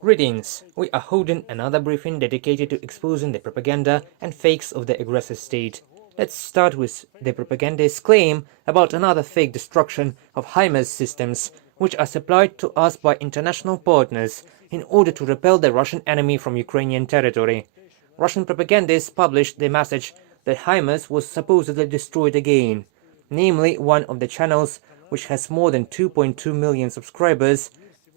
Greetings! We are holding another briefing dedicated to exposing the propaganda and fakes of the aggressor state. Let's start with the propagandist's claim about another fake destruction of HIMARS systems, which are supplied to us by international partners in order to repel the Russian enemy from Ukrainian territory. Russian propagandists published the message that HIMARS was supposedly destroyed again. Namely, one of the channels, which has more than 2.2 million subscribers.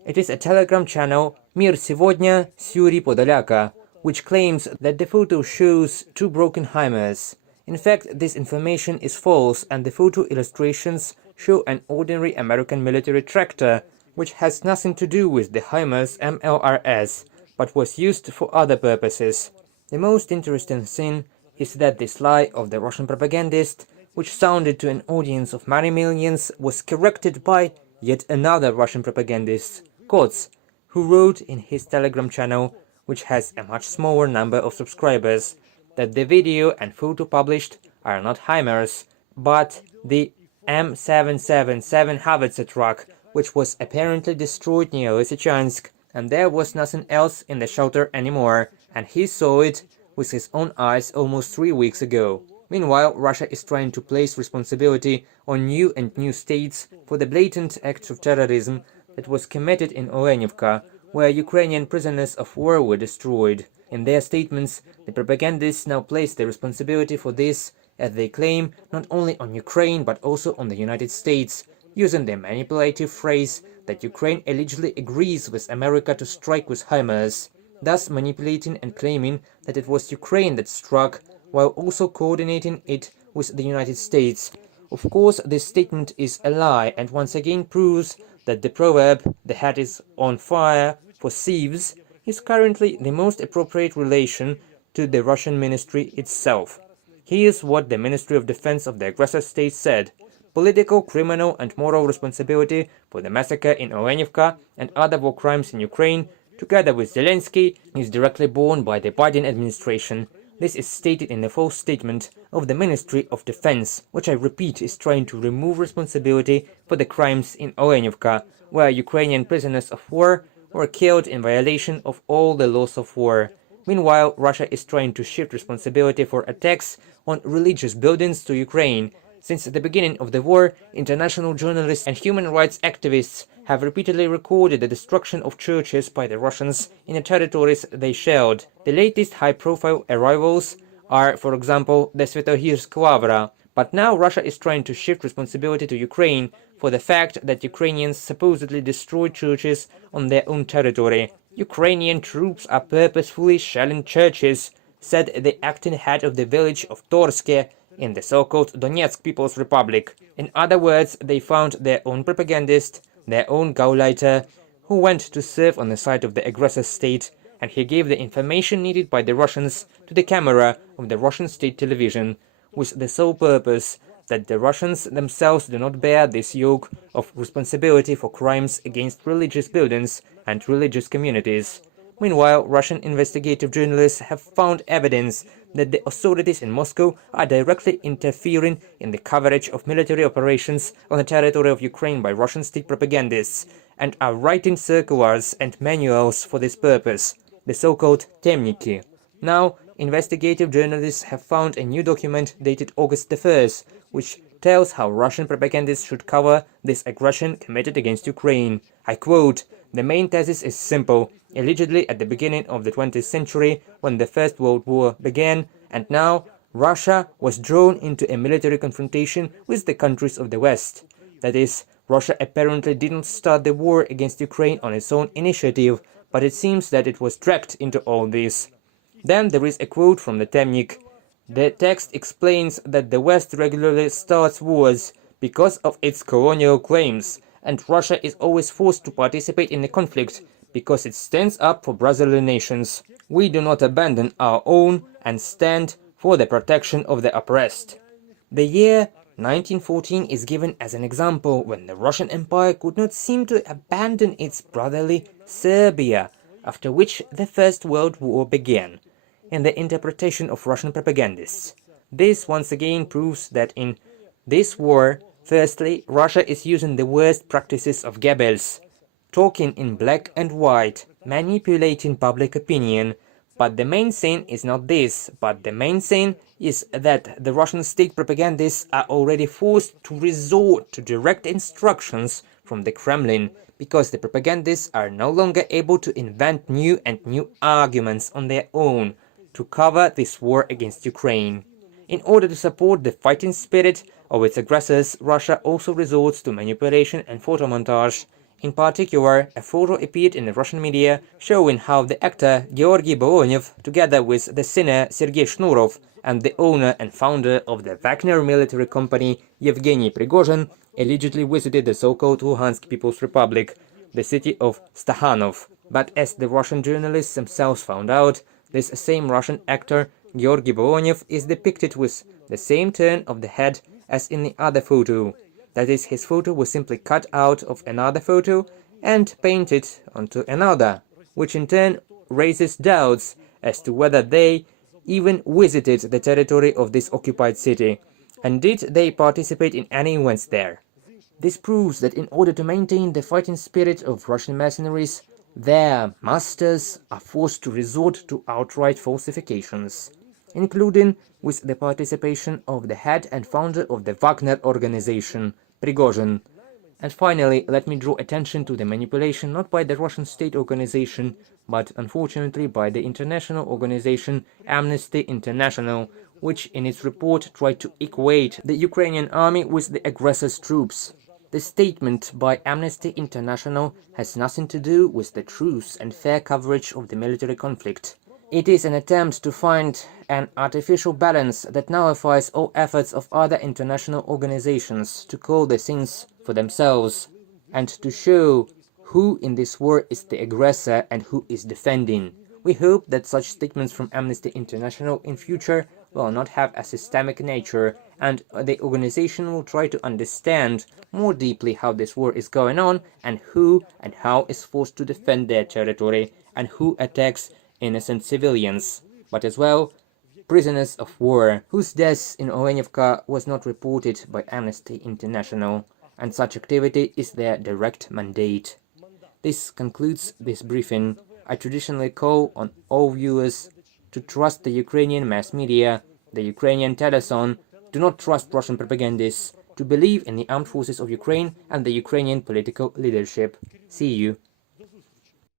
It is a Telegram channel, Мир сегодня, Serhiy Podolyaka, which claims that the photo shows two broken HIMARS. In fact, this information is false, and the photo illustrations show an ordinary American military tractor, which has nothing to do with the HIMARS MLRS, but was used for other purposes. The most interesting thing is that this lie of the Russian propagandist, which sounded to an audience of many millions, was corrected by yet another Russian propagandist, Kots, who wrote in his Telegram channel, which has a much smaller number of subscribers, that the video and photo published are not HIMARS, but the M777 howitzer truck, which was apparently destroyed near Leshchenko, and there was nothing else in the shelter anymore, and he saw it with his own eyes almost 3 weeks ago. Meanwhile, Russia is trying to place responsibility on new and new states for the blatant acts of terrorism that was committed in Olenivka, where Ukrainian prisoners of war were destroyed. In their statements, the propagandists now place the responsibility for this, as they claim, not only on Ukraine but also on the United States, using the manipulative phrase that Ukraine allegedly agrees with America to strike with HIMARS, thus manipulating and claiming that it was Ukraine that struck, while also coordinating it with the United States. Of course, this statement is a lie and once again proves that the proverb, "the hat is on fire for thieves," is currently the most appropriate relation to the Russian ministry itself. Here's what the Ministry of Defense of the aggressor state said: "Political, criminal and moral responsibility for the massacre in Olenivka and other war crimes in Ukraine, together with Zelensky, is directly borne by the Biden administration." This is stated in the false statement of the Ministry of Defense, which I repeat is trying to remove responsibility for the crimes in Olenivka, where Ukrainian prisoners of war were killed in violation of all the laws of war. Meanwhile, Russia is trying to shift responsibility for attacks on religious buildings to Ukraine. Since the beginning of the war, international journalists and human rights activists have repeatedly recorded the destruction of churches by the Russians in the territories they shelled. The latest high-profile arrivals are, for example, the Svetohirsk Lavra. But now Russia is trying to shift responsibility to Ukraine for the fact that Ukrainians supposedly destroyed churches on their own territory. "Ukrainian troops are purposefully shelling churches," said the acting head of the village of Torske in the so-called Donetsk People's Republic. In other words, they found their own propagandist, their own Gauleiter, who went to serve on the side of the aggressor state, and he gave the information needed by the Russians to the camera of the Russian state television, with the sole purpose that the Russians themselves do not bear this yoke of responsibility for crimes against religious buildings and religious communities. Meanwhile, Russian investigative journalists have found evidence that the authorities in Moscow are directly interfering in the coverage of military operations on the territory of Ukraine by Russian state propagandists, and are writing circulars and manuals for this purpose, the so-called Temniki. Now, investigative journalists have found a new document dated August the 1st, which tells how Russian propagandists should cover this aggression committed against Ukraine. I quote, "The main thesis is simple. Allegedly at the beginning of the 20th century, when the First World War began, and now Russia was drawn into a military confrontation with the countries of the West. That is, Russia apparently didn't start the war against Ukraine on its own initiative, but it seems that it was dragged into all this." Then there is a quote from the Temnik. The text explains that the West regularly starts wars because of its colonial claims, and Russia is always forced to participate in the conflict because it stands up for brotherly nations. "We do not abandon our own and stand for the protection of the oppressed." The year 1914 is given as an example when the Russian Empire could not seem to abandon its brotherly Serbia, after which the First World War began, in the interpretation of Russian propagandists. This once again proves that in this war, Firstly, Russia is using the worst practices of Goebbels, talking in black and white, manipulating public opinion. But the main thing is not this, but the main thing is that the Russian state propagandists are already forced to resort to direct instructions from the Kremlin, because the propagandists are no longer able to invent new arguments on their own to cover this war against Ukraine. In order to support the fighting spirit of its aggressors, Russia also resorts to manipulation and photomontage. In particular, a photo appeared in the Russian media showing how the actor Georgy Boronov, together with the singer Serhiy Shnurov and the owner and founder of the Wagner military company Yevgeny Prigozhin, allegedly visited the so-called Luhansk People's Republic, the city of Stakhanov. But as the Russian journalists themselves found out, this same Russian actor Georgy Boronov is depicted with the same turn of the head as in the other photo. That is, his photo was simply cut out of another photo and painted onto another, which in turn raises doubts as to whether they even visited the territory of this occupied city, and did they participate in any events there. This proves that in order to maintain the fighting spirit of Russian mercenaries, their masters are forced to resort to outright falsifications, including with the participation of the head and founder of the Wagner organization, Prigozhin. And finally, let me draw attention to the manipulation not by the Russian state organization, but unfortunately by the international organization Amnesty International, which in its report tried to equate the Ukrainian army with the aggressor's troops. The statement by Amnesty International has nothing to do with the truth and fair coverage of the military conflict. It is an attempt to find an artificial balance that nullifies all efforts of other international organizations to call the things for themselves, and to show who in this war is the aggressor and who is defending. We hope that such statements from Amnesty International in future will not have a systemic nature, and the organization will try to understand more deeply how this war is going on, and who and how is forced to defend their territory, and who attacks innocent civilians, but as well prisoners of war, whose deaths in Olenivka was not reported by Amnesty International, and such activity is their direct mandate. This concludes this briefing. I traditionally call on all viewers to trust the Ukrainian mass media, the Ukrainian teleson, do not trust Russian propagandists, to believe in the armed forces of Ukraine and the Ukrainian political leadership. See you.